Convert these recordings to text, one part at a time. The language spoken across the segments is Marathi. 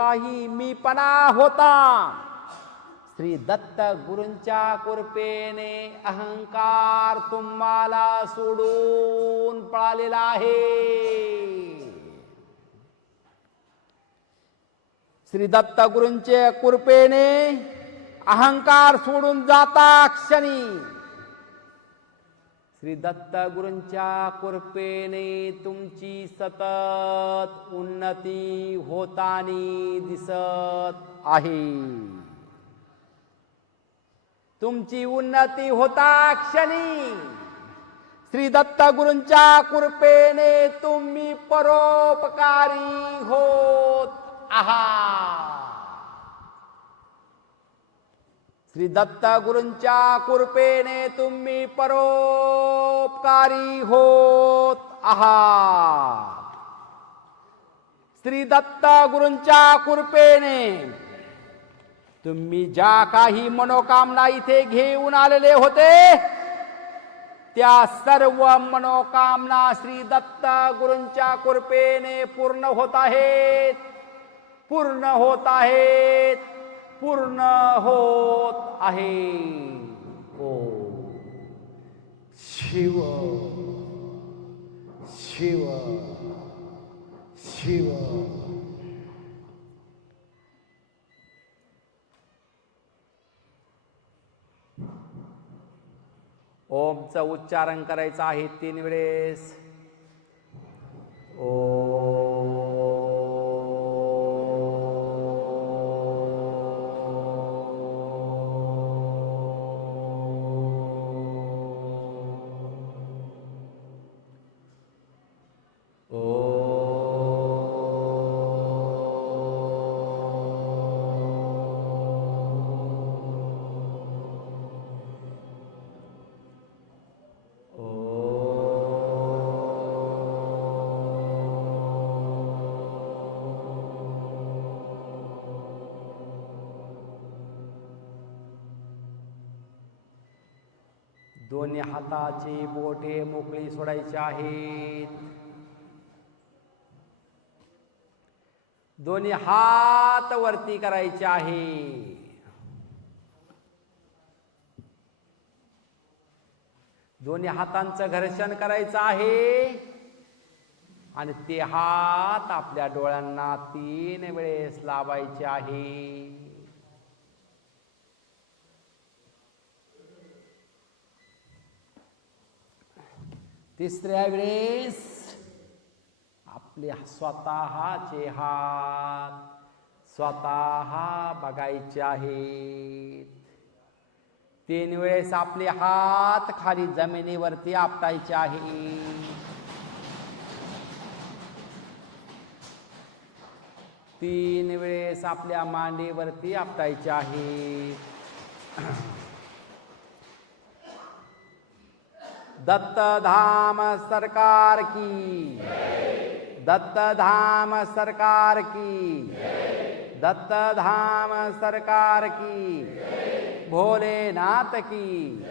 काही मीपणा होता। श्री दत्त गुरूंच्या कृपेने अहंकार तुम्हाला सोडून पळालेला आहे। श्री दत्त गुरूंचे कृपेने अहंकार सोडून जाता क्षणी। श्री दत्त गुरूंच्या कृपेने तुमची सतत उन्नती होतानी दिसत आहे. तुमची उन्नती होता क्षणी श्री दत्त गुरूंच्या कृपेने तुम्ही परोपकारी होत आहात. श्री दत्त गुरूंच्या कृपेने तुम्ही परोपकारी होत आहात. श्री दत्त गुरूंच्या कृपेने तुम्ही ज्या काही मनोकामना इथे घेऊन आलेले होते त्या सर्व मनोकामना श्री दत्त गुरूंच्या कृपेने पूर्ण होत आहेत. पूर्ण होत आहेत. पूर्ण होत आहे. ओ. शिव. शिव. शिव. ओमचं उच्चारण करायचं आहे तीन वेळेस. दोन्ही हाताची बोटे मोकळी सोडायची आहेत. दोन्ही हात वरती करायचे आहे दोन्ही हातांचं घर्षण करायचं आहे. आणि ते हात आपल्या डोळ्यांना तीन वेळेस लावायचे आहे तिसऱ्या वेळेस आपले स्वतःचे हात स्वतः बघायचे आहेत. तीन वेळेस आपले हात खाली जमिनीवरती आपटायचे आहे तीन वेळेस आपल्या मांडीवरती आपटायचे आहे दत्त धाम सरकार की। दत्त धाम सरकार की। दत्त धाम सरकार की। भोलेनाथ की।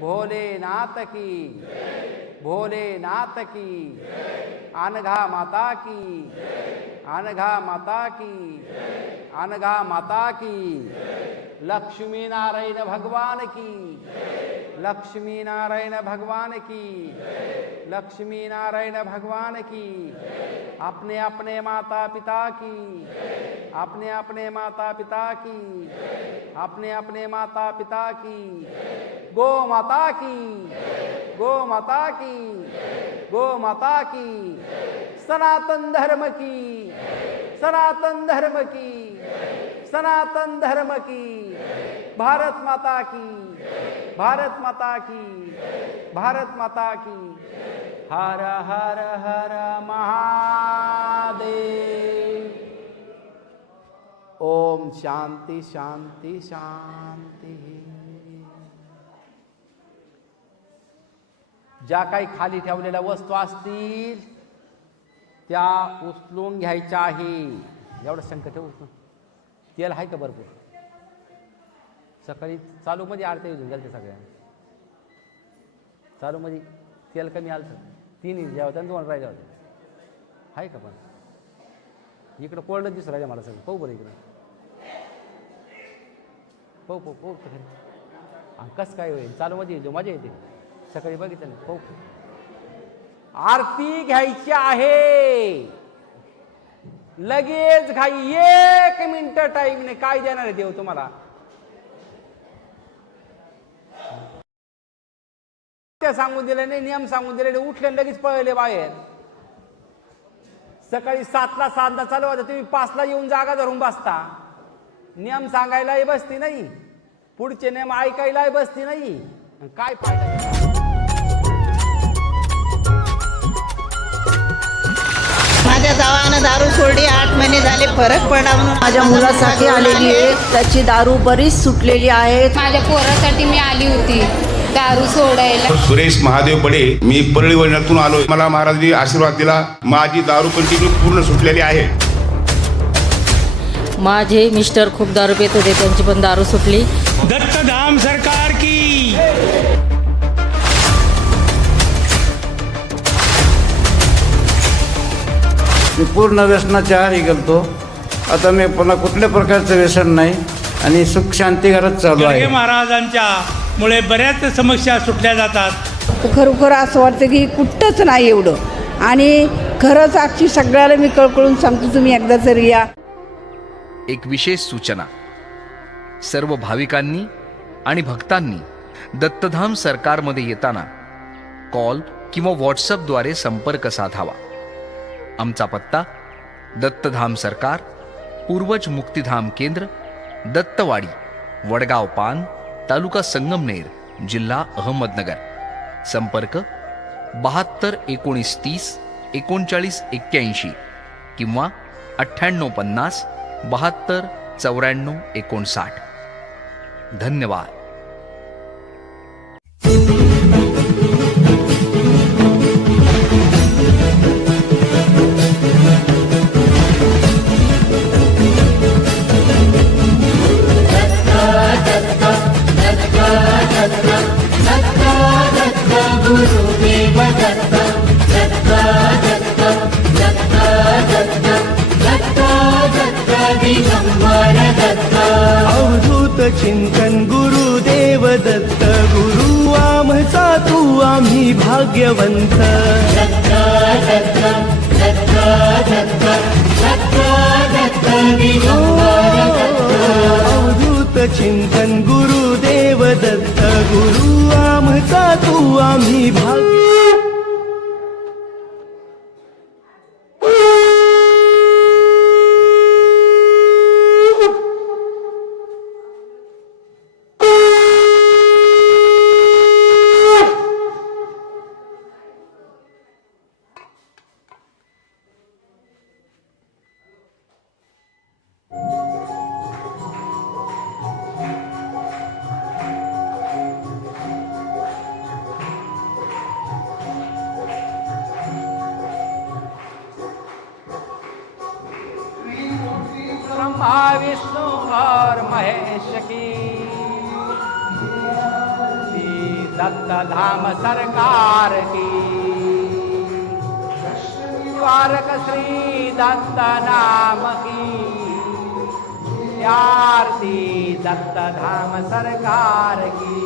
भोलेनाथ की। भोलेनाथ की। अनघा माता की। अनघा माता की। अनघा माता की। लक्ष्मी नारायण भगवान की। लक्ष्मी नारायण भगवान की। लक्ष्मी नारायण भगवान की। अपने अपने माता पिता की। अपने अपने माता पिता की। अपने अपने माता पिता की। गो माता की। गो माता की। गो माता की। सनातन धर्म की। सनातन धर्म की। सनातन धर्म की। भारत माता की। भारत माता की। भारत माता की। हर हर हर महादेव। ओम शांति शांति शांति। ज्या काही खाली ठेवलेल्या वस्तू असतील त्या उचलून घ्यायच्या आहे. एवढं संकट उचलून. तेल आहे का भरपूर? सकाळी चालूमध्ये मध्ये येऊन गेल्या सगळ्या. चालूमध्ये तेल कमी आलं तीन ज्या होत्या दोन राहिल्या होत्या. आहे का पण? इकडं कोरडं दिसून राहिलं मला सगळं. पाहू बरं इकडं. पाहू पाहू पाहू. कसं काय होईल? चालूमध्ये येतो मजा येते. सकाळी बघितलं पाहू आरती घ्यायची आहे. लगेच घाई एक मिनिट टाईम नाही काय देणार आहे देव तुम्हाला? सांगून दिले नाही नियम सांगून दिले नाही उठले लगेच पळले बाहेर. सकाळी सातला सातला चालू होता तुम्ही पाचला येऊन जागा धरून बसता. नियम सांगायलाही बसती नाही. पुढचे नियम ऐकायलाही बसती नाही. काय पाहिजे जावानं दारू सोडली. आठ महिने झाले फरक पडला म्हणून माझ्या मुलासाठी आलेली आहे. त्याची दारू बरीच सुटलेली आहे माझ्या पोरासाठी मी आली होती दारू सोडायला. सुरेश महादेव बडे मी परळी वळणातून आलोय. मला महाराजांनी आशीर्वाद दिला. माझी दारू कंटिन्यू पूर्ण सुटलेली आहे. माझे मिस्टर खूप दारू पित होते त्यांची पण दारू सुटली. दत्तधाम पूर्ण व्यसनाच्या आहारी गेलतो. आता मी पुन्हा कुठल्या प्रकारचं व्यसन नाही आणि सुख शांती घरात चालू आहे. महाराजांच्या मुळे बऱ्याच समस्या सुटल्या जातात. खरोखर असं वाटतं की कुठंच नाही एवढं. आणि खरंच आजची सगळ्याला मी कळकळून सांगतो तुम्ही एकदा तरी या. एक विशेष सूचना. सर्व भाविकांनी आणि भक्तांनी दत्तधाम सरकारमध्ये येताना कॉल किंवा व्हॉट्सअपद्वारे संपर्क साधावा. आमचा पत्ता दत्तधाम सरकार पूर्वज मुक्तिधाम केंद्र दत्तवाडी वडगाव पान तालुका संगमनेर जिल्हा अहमदनगर. संपर्क बहात्तर एकोणीस तीस एकोणचाळीस एक्क्याऐंशी किंवा अठ्ठ्याण्णव पन्नास बहात्तर चौऱ्याण्णव एकोणसाठ. धन्यवाद. अवधूत चिंतन गुरुदेव दत्त गुरु आमचा तू आम्ही भाग्य आरती दत्त धाम सरकार की।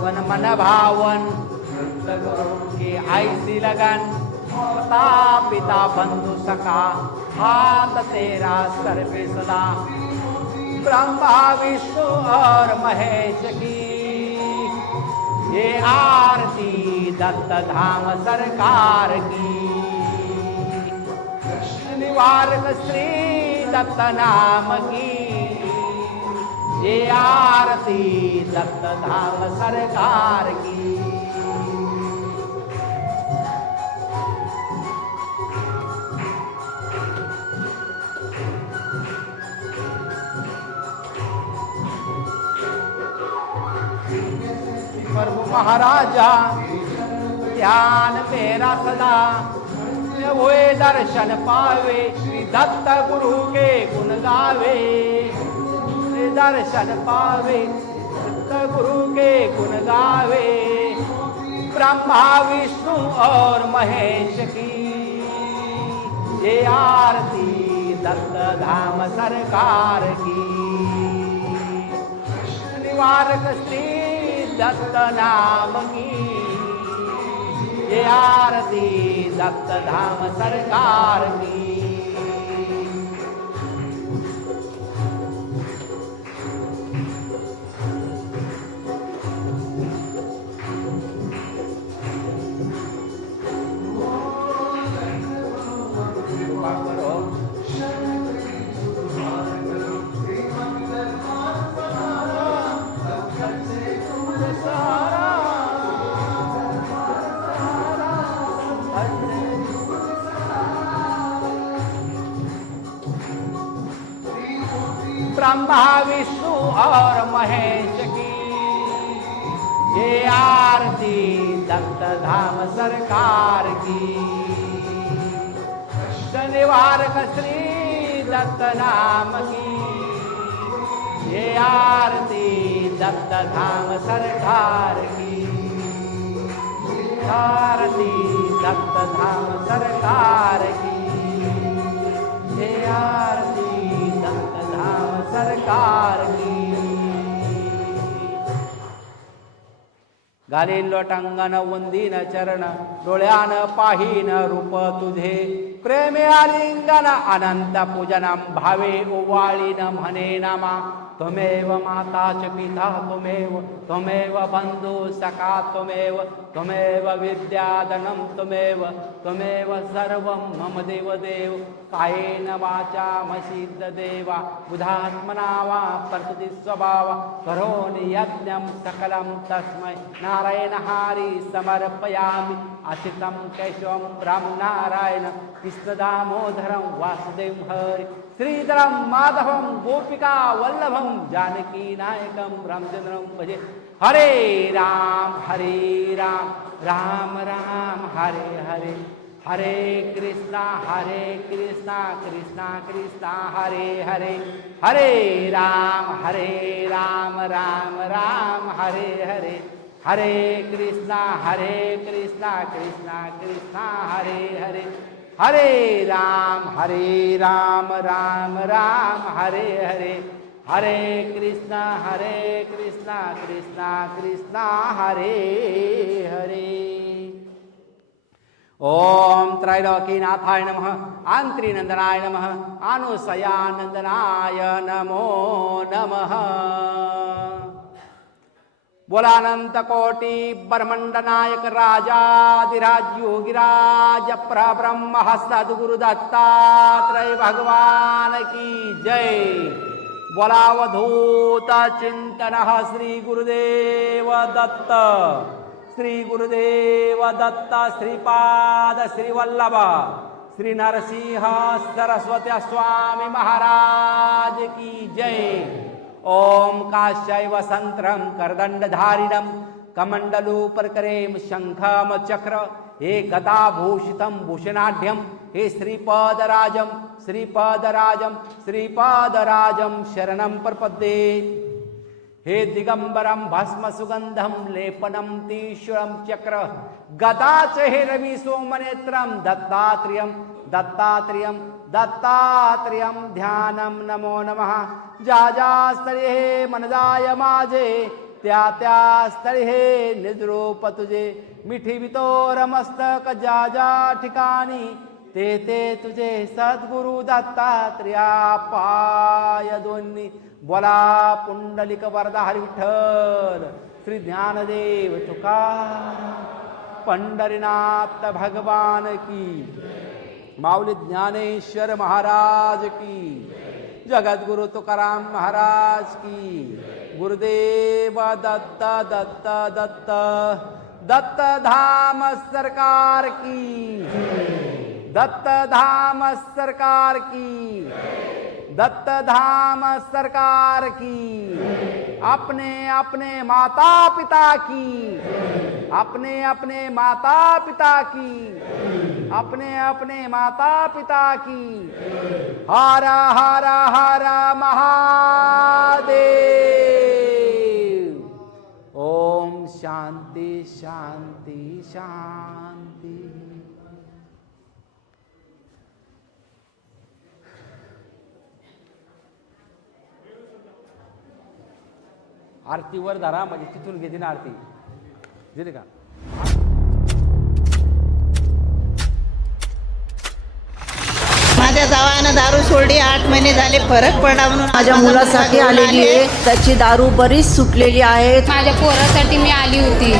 वन मन भावन के ऐसी लगन माता पिता बंधु सखा हाथ तेरा सर्वे सदा। ब्रह्मा विष्णु और महेश की। ये आरती दत्त धाम सरकार की। निवारक श्री दत्त नाम की। ये आरती दत्त धाम सरकार की। महाराजा ध्यान मेरा सदा। होय दर्शन पावे श्री दत्त गुरु के गुण गावे। श्री दर्शन पावे दत्त गुरु के गुण गावे। ब्रह्मा विष्णु और महेश की। ये आरती दत्त धाम सरकार की। निवारक श्री दत्त नाम की ये आरती दत्त धाम सरकार की ब्रह्मा विष्णु और महेश की। ये आरती दत्त धाम सरकार की। शनिवार श्री दत्त नाम की। ये आरती दत्त धाम सरकार की। आरती दत्त धाम सरकार की। हे आरती सरकार की। घालीन लोटांगण वंदीन चरण डोळ्यान पाहीन रूप तुझे. प्रेमे आलिंगन अनंत पूजनम भावे ओवाळीन म्हणे नामा. त्वमेव माता च पिता त्वमेव त्वमेव बन्धु सखा त्वमेव त्वमेव विद्यादनं त्वमेव त्वमेव सर्वं मम देवदेव। कायेन वाचा मसिद्ध देवा बुधात्मना वा प्रकृति स्वभाव करोमि यज्ञं सकलं तस्मै। नारायणहारि समर्पयामि असितं केशवं ब्रह्मनारायण कृष्णदामोदरं वासुदेव हरि। श्रीधरं माधवं गोपिका वल्लभं जानकी नायकम रामचंद्रम भजे। हरे राम हरे राम राम राम हरे हरे। हरे कृष्णा हरे कृष्णा कृष्णा कृष्णा हरे हरे। हरे राम हरे राम राम राम हरे हरे। हरे कृष्णा हरे कृष्णा कृष्णा कृष्णा हरे हरे। हरे राम हरे राम राम राम हरे हरे। हरे कृष्णा हरे कृष्णा कृष्णा कृष्णा हरे हरे। ओम त्रैलोकीनाथाय नमः आंत्रिनंदनाय नमः अनुसयानंदनाय नमो नमः। बोलानन्तकोटि कोटी ब्रह्मंड नायक राजाधिराज योगिराज प्रब्रह्म सद्गुरु भगवान की जय। बोलावधूत चिंतन श्री गुरुदेव दत्त। श्री गुरुदेव दत्त श्रीपाद श्रीवल्लभ। श्री नरसिंह सरस्वती स्वामी महाराज की जय। ओम काश्यैव सन्त्रं कमंडलू कमण्डलूपरकरें शंखम चक्र हे गदाभूषितं भूषणाढ्यं हे श्रीपादराजं श्रीपादराजं श्रीपादराजं शरणं प्रपद्ये। हे दिगंबरं भस्मसुगन्धं लेपनं तीश्वरं चक्र गदाच हे रवि सोमनेत्रं दत्तात्रियं दत्तात्रियं दत्तात्रियं ध्यानं नमो नमः। ज्या ज्या स्थळी हे मनदाय माझे त्या त्या स्थळी हे निद्रूप तुझे मिठी वितोर मस्तक ज्या ज्या ठिकाणी. ते ते तुझे सद्गुरु दत्तात्र्या पाय दोन्ही. बोला पुंडलिक वरदा हरी विठ्ठल. श्री ज्ञानदेव तुकार पंढरीनाथ भगवान की. माऊली ज्ञानेश्वर महाराज की. जगद्गुरु तुकाराम महाराज की. गुरुदेव दत्त दत्त दत्त. दत्त धाम सरकार की। दत्त धाम सरकार की। दत्त धाम सरकार की। अपने अपने माता पिता की। अपने अपने माता पिता की। अपने अपने माता पिता की। हरा हरा हरा महादेव। ओम शांती शांती. आरतीवर धरा म्हणजे तिथून घेते ना आरती. दिली का? माझ्या जावानं दारू सोडली. आठ महिने झाले फरक पडला म्हणून माझ्या मुलासाठी आलेली आहे. त्याची दारू बरीच सुटलेली आहे. माझ्या पोरासाठी मी आली होती.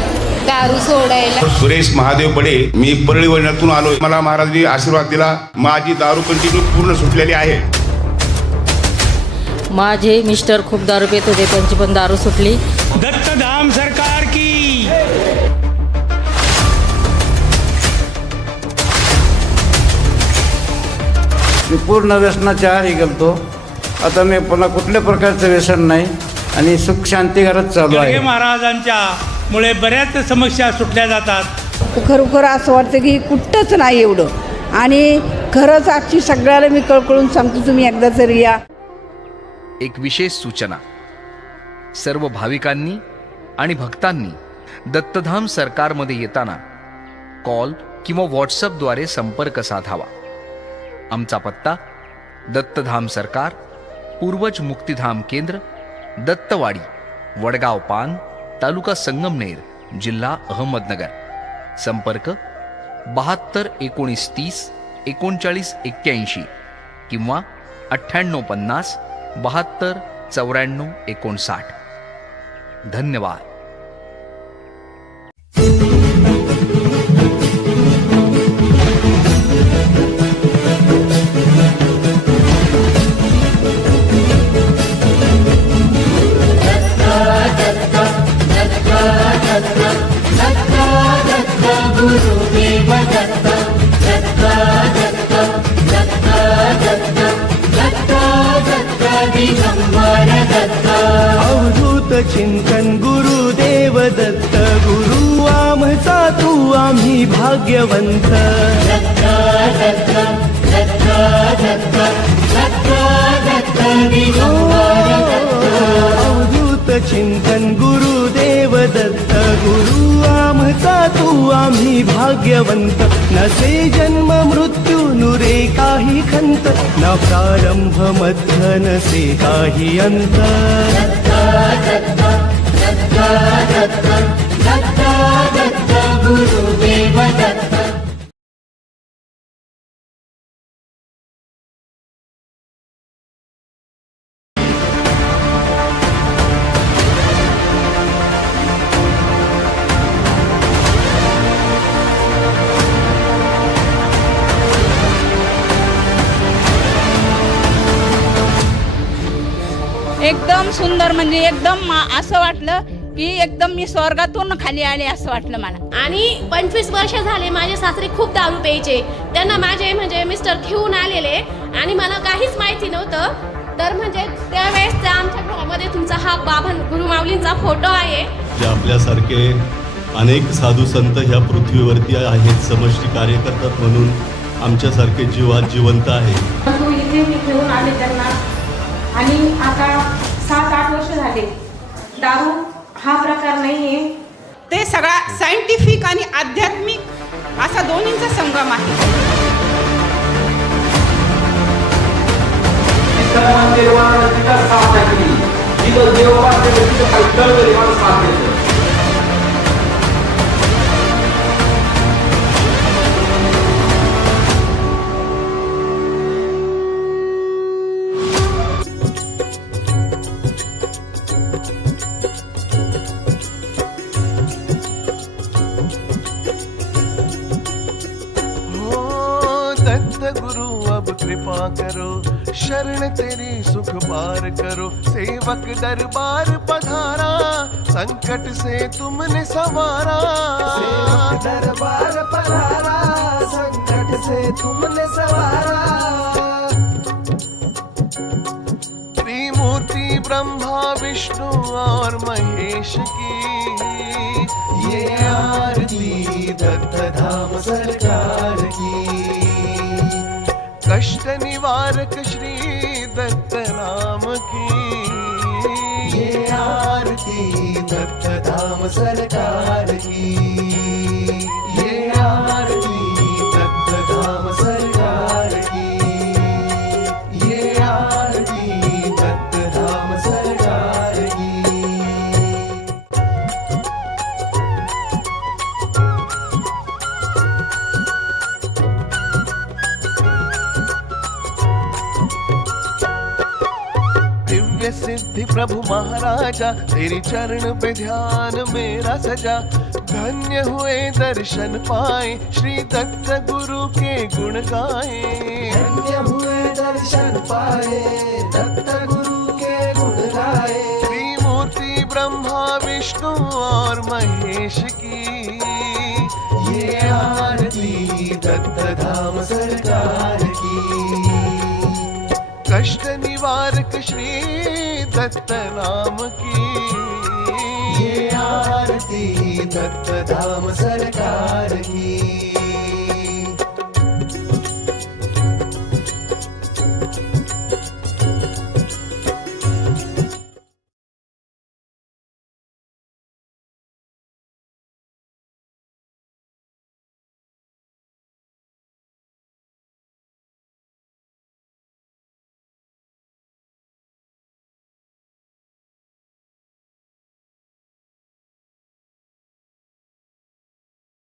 दारू सोडायला. सुरेश महादेव बडे मी परळी वैजनातून आलोय. मला महाराजांनी आशीर्वाद दिला. माझी दारू कंटिन्यू पूर्ण सुटलेली आहे. माझे मिस्टर खूप दारू पित होते. त्यांची पण दारू सुटली. दत्तधाम सरकार की. मी पूर्ण व्यसनाच्या आहारी गेलतो. आता मी पुन्हा कुठल्या प्रकारचं व्यसन नाही आणि सुख शांती घरात चालू आहे. महाराजांच्या मुळे बऱ्याच समस्या सुटल्या जातात. खरोखर असं वाटतं की कुठंच नाही एवढं. आणि खरंच आजची सगळ्याला मी कळकळून सांगतो तुम्ही एकदा तरी या. एक विशेष सूचना. सर्व भाविकांनी आणि भक्तांनी दत्तधाम सरकारमध्ये येताना कॉल किंवा व्हॉट्सअपद्वारे संपर्क साधावा. आमचा पत्ता दत्तधाम सरकार पूर्वज मुक्तिधाम केंद्र दत्तवाडी वडगाव पान तालुका संगमनेर जिल्हा अहमदनगर. संपर्क बहात्तर एकोणीस तीस एकोणचाळीस एक्क्याऐंशी किंवा अठ्ठ्याण्णव पन्नास बहात्तर चौऱ्याण्णव एकोणसाठ. धन्यवाद. गुरु आमचा तू आम्ही भाग्यवंत. नसे जन्म मृत्यू नुरे काही खंत. न प्रारंभ मध्य नसे काही अंत. एकदम सुंदर म्हणजे एकदम असं वाटलं की एकदम मी स्वर्गातून खाली आले असं वाटलं मला. आणि पंचवीस वर्ष झाले माझे सासरे खूप दारू प्यायचे. त्यांना माझे म्हणजे मिस्टर घेऊन आलेले. आणि मला काहीच माहिती नव्हतं. तर म्हणजे त्यावेळेस त्या आमच्या घरामध्ये तुमचा हा बाबा गुरुमाऊलींचा फोटो आहे. जे आपल्यासारखे अनेक साधू संत ह्या पृथ्वीवरती आहेत समष्टी कार्य करतात म्हणून आमच्यासारखे जीवात जिवंत आहे. तू इथे मी घेऊन आले त्यांना. आणि आता सात आठ वर्ष झाले. दारू हा प्रकार नाही आहे ते सगळा सायंटिफिक आणि आध्यात्मिक असा दोन्हींचा संगम आहे. पार करो सेवक दरबार पधारा संकट से तुमने सवारा। सेवक दरबार पधारा संकट से तुमने सवारा। ब्रह्मा विष्णु और महेश की। ये आरती दत्त धाम सरकार की। कष्ट निवारक श्री दत्त नाम की। ये आरती दत्त धाम सरकार की। प्रभु महाराजा तेरी चरण पे ध्यान मेरा सजा। धन्य हुए दर्शन पाए श्री दत्त गुरु के गुण गाए। धन्य हुए दर्शन पाए दत्त गुरु के गुण गाए। त्रिमूर्ति ब्रह्मा विष्णु और महेश की। ये आरती दत्त धाम सरकार की। कष्ट निवारक श्री दत्त नाम की। ये आरती दत्त धाम सरकार की।